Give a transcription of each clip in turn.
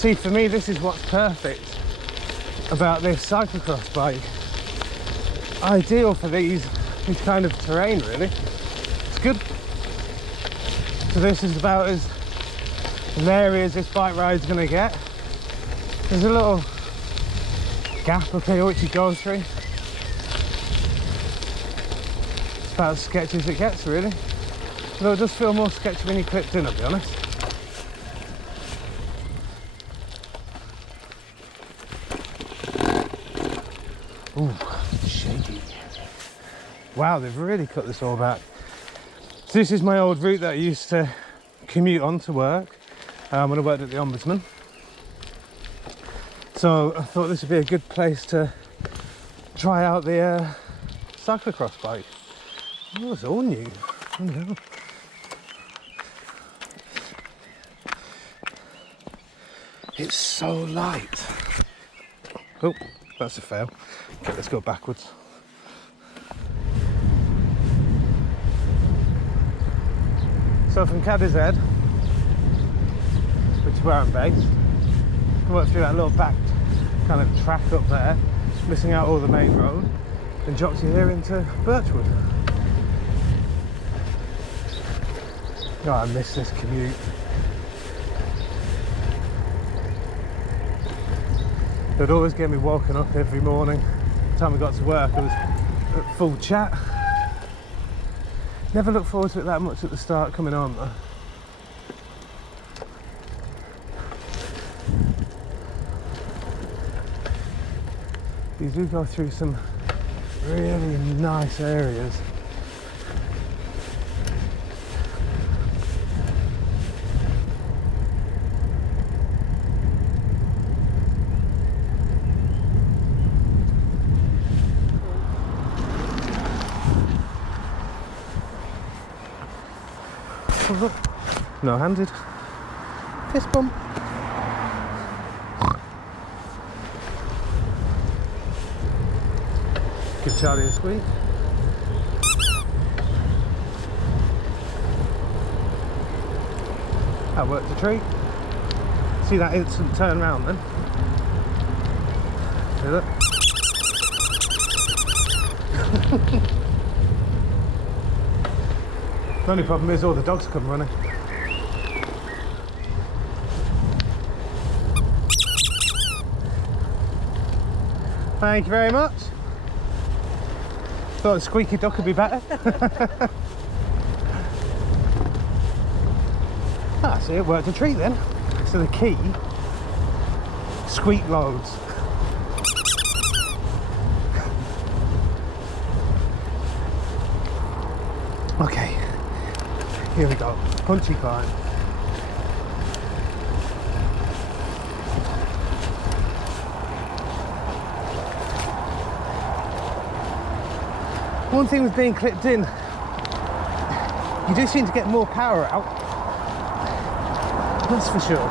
see, for me, this is what's perfect about this cyclocross bike. Ideal for these kind of terrain, really. It's good. So this is about as airy as this bike ride's going to get. There's a little gap up here which you go through. It's about as sketchy as it gets, really. Though it does feel more sketchy when you clipped in, I'll be honest. Ooh, shaky. Wow, they've really cut this all back. So this is my old route that I used to commute on to work when I worked at the Ombudsman. So I thought this would be a good place to try out the cyclocross bike. Oh, it's all new. Oh, no. It's so light. Oh, that's a fail. Okay, let's go backwards. So from Cadiz Head, which is where I'm based, I worked through that little back kind of track up there, missing out all the main road, and dropped you here into Birchwood. Oh, I miss this commute. It would always get me woken up every morning. By the time I got to work, I was at full chat. Never looked forward to it that much at the start coming on though. You do go through some really nice areas. No-handed. Fist bump. Give Charlie a squeak. That worked a treat. See that instant turn round then? See that? The only problem is all the dogs come running. Thank you very much. Thought a squeaky duck would be better. Ah, see, it worked a treat then. So the key, squeak loads. Okay, here we go, punchy climb. One thing with being clipped in, you do seem to get more power out, that's for sure.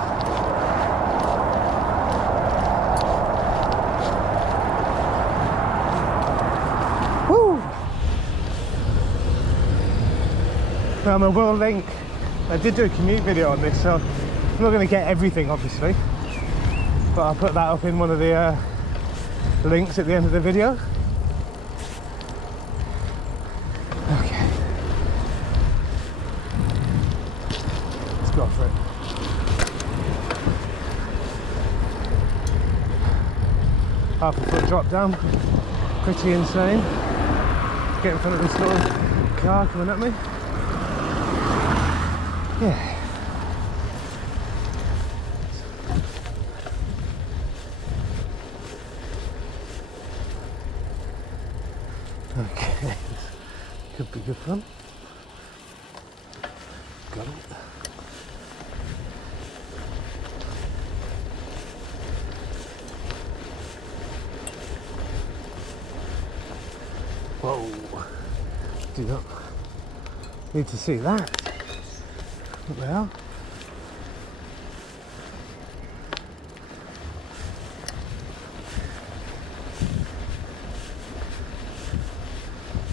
Woo! Now my World Link, I did do a commute video on this, so I'm not going to get everything obviously, but I'll put that up in one of the links at the end of the video. Go for it. Half a foot drop down, pretty insane. Get in front of this little car coming at me. Yeah. Okay, could be good fun. Got it. Whoa, do not need to see that. What the hell?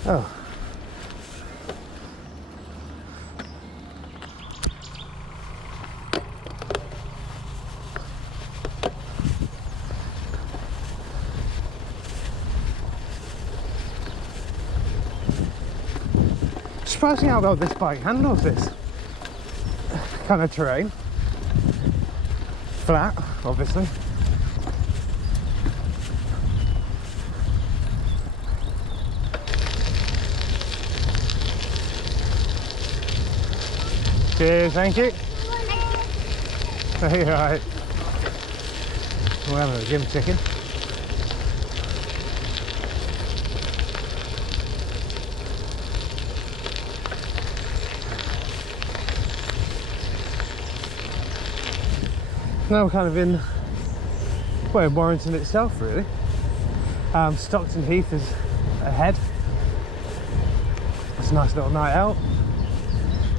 Oh. surprising how well this bike handles this kind of terrain. Flat, obviously. Cheers, thank you. Hey, alright. We're having a gym chicken. Now we're kind of in, well, in Warrington itself, really. Stockton Heath is ahead. It's a nice little night out.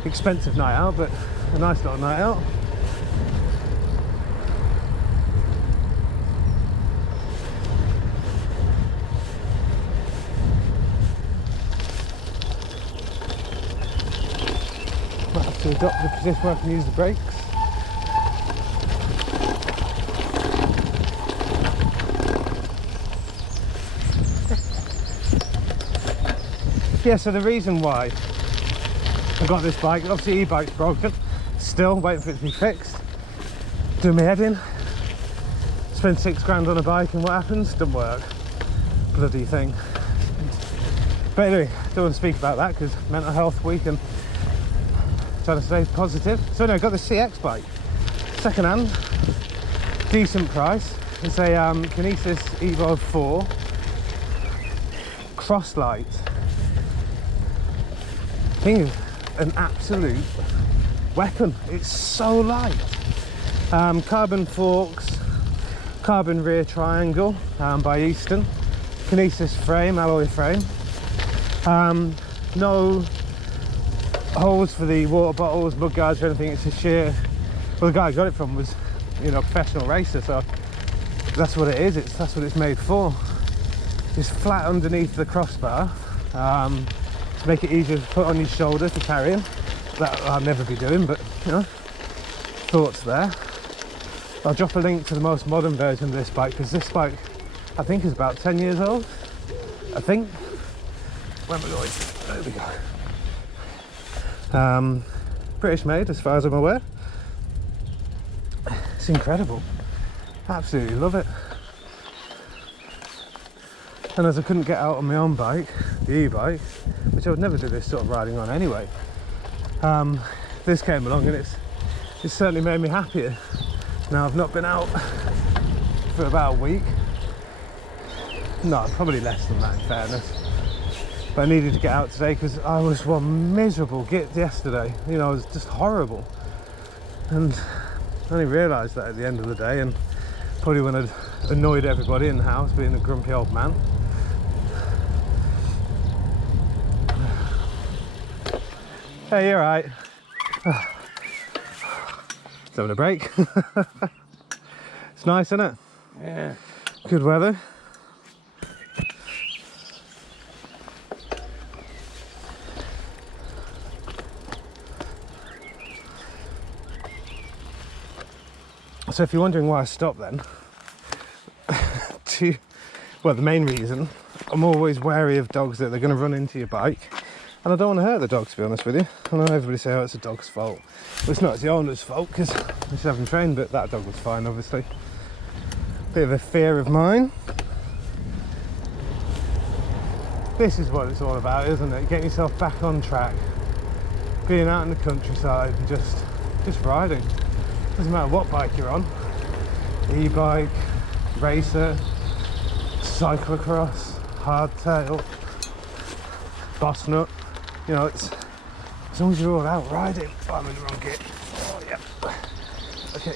Expensive night out, but a nice little night out. Might have to adopt the position where I can use the brakes. Yeah, so the reason why I got this bike, obviously e-bike's broken, still waiting for it to be fixed. Do my head in, spend 6 grand on a bike, and what happens? Doesn't work. Bloody thing. But anyway, don't want to speak about that because mental health week and trying to stay positive. So anyway, I got the CX bike, second hand, decent price. It's a Kinesis EVO 4 Cross Light. Thing is an absolute weapon. It's so light. Carbon forks, carbon rear triangle by Easton, Kinesis frame, alloy frame. No holes for the water bottles, mud guards or anything. It's a sheer, well, the guy I got it from was, you know, a professional racer, so that's what it is. That's what it's made for. It's flat underneath the crossbar. To make it easier to put on your shoulder for carrying. That I'll never be doing, but you know, thoughts there. I'll drop a link to the most modern version of this bike because this bike I think is about 10 years old. I think. Where am I going? There we go. British made as far as I'm aware. It's incredible. Absolutely love it. And as I couldn't get out on my own bike, the e-bike, which I would never do this sort of riding on anyway, this came along and it's certainly made me happier. Now I've not been out for about a week. No, probably less than that in fairness. But I needed to get out today because I was one miserable git yesterday. You know, it was just horrible. And I only realised that at the end of the day, and probably when I'd annoyed everybody in the house being a grumpy old man. Hey, you're right. It's having a break. It's nice, isn't it? Yeah. Good weather. So if you're wondering why I stopped then, well, the main reason, I'm always wary of dogs that they're going to run into your bike. And I don't want to hurt the dog, to be honest with you. I know everybody say, oh, it's the dog's fault. Well, it's not, it's the owner's fault, because I should have him trained, but that dog was fine, obviously. Bit of a fear of mine. This is what it's all about, isn't it? Getting yourself back on track. Being out in the countryside and just riding. Doesn't matter what bike you're on. E-bike, racer, cyclocross, hardtail, boss nut. You know, it's as long as you're all out riding. Oh, I'm in the wrong gear. Oh, yeah. Okay.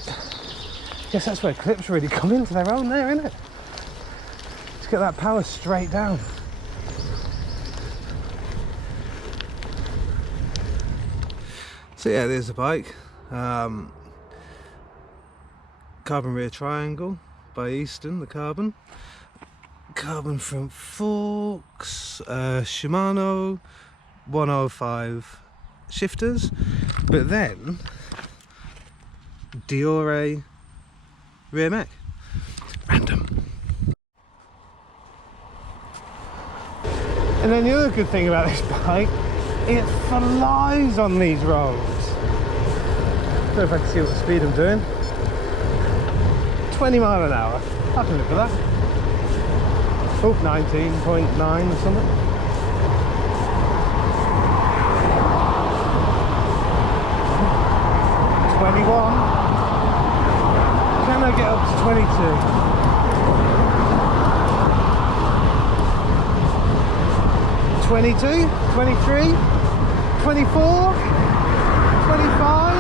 Guess that's where clips really come into their own there, isn't it? Just get that power straight down. So yeah, there's the bike. Carbon rear triangle by Easton, the carbon. Carbon front forks, Shimano 105 shifters, but then Diore rear mech. Random. And then the other good thing about this bike It flies on these roads. I don't know if I can see what speed I'm doing. 20 mile an hour. I can live with that. Oh, 19.9 or something. 21. Can I get up to 22? 22, 23, 24, 25.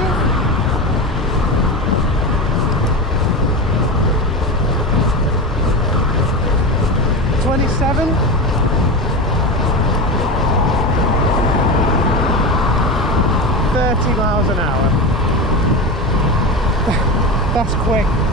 27. 30 miles an hour. That's quick.